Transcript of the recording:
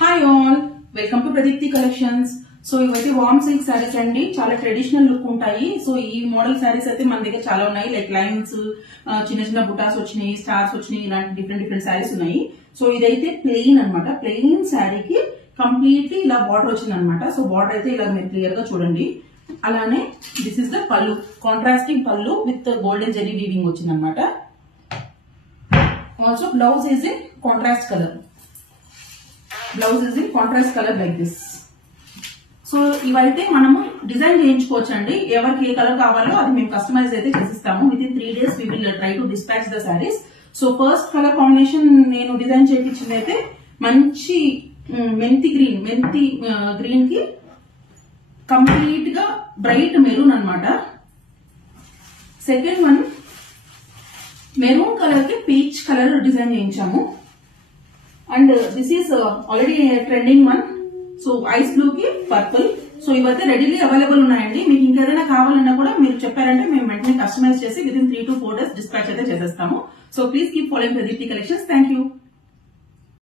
Hi all, welcome to Pradeepti collections. So ఇవైతే warm silk saris అండి, చాలా ట్రెడిషనల్ లుక్ ఉంటాయి. సో ఈ మోడల్ శారీస్ అయితే మన దగ్గర చాలా ఉన్నాయి. లైక్ లైన్స్, చిన్న చిన్న బుటాస్ వచ్చినాయి, స్టార్స్ వచ్చినాయి, ఇలాంటి డిఫరెంట్ శారీస్ ఉన్నాయి. సో ఇదైతే ప్లెయిన్ అనమాట. ప్లెయిన్ శారీకి కంప్లీట్లీ ఇలా బార్డర్ వచ్చింది అనమాట. సో బార్డర్ అయితే ఇలా మీరు క్లియర్ గా చూడండి. అలానే దిస్ ఇస్ ద పళ్ళు, కాంట్రాస్టింగ్ పళ్ళు విత్ గోల్డెన్ జెరీ వీవింగ్ వచ్చింది అనమాట. Also blouse is in contrast colour. Blouse is in contrast colour like this. So ఇవైతే మనము డిజైన్ చేయించుకోవచ్చు అండి. ఎవరికి ఏ కలర్ కావాలో అది మేము కస్టమైజ్ అయితే చేసిస్తాము. Within 3 days we will try to dispatch the saris. So first colour combination నేను డిజైన్ చేయించింది అయితే మంచి మెంతి గ్రీన్ కి కంప్లీట్ గా బ్రైట్ మెరూన్ అనమాట. సెకండ్ వన్ మెరూన్ కలర్ కి పీచ్ కలర్ డిజైన్ చేయించాము. And this is already trending one. So ice blue కి పర్పుల్. సో ఇవైతే రెడీలీ అవైలబుల్ ఉన్నాయండి. మీకు ఇంకేదైనా కావాలన్నా కూడా మీరు చెప్పారంటే మేము వెంటనే కస్టమైజ్ చేసి with in 3 to 4 days dispatch అయితే చేసేస్తాము. So please keep following Pradeepti collections. Thank you.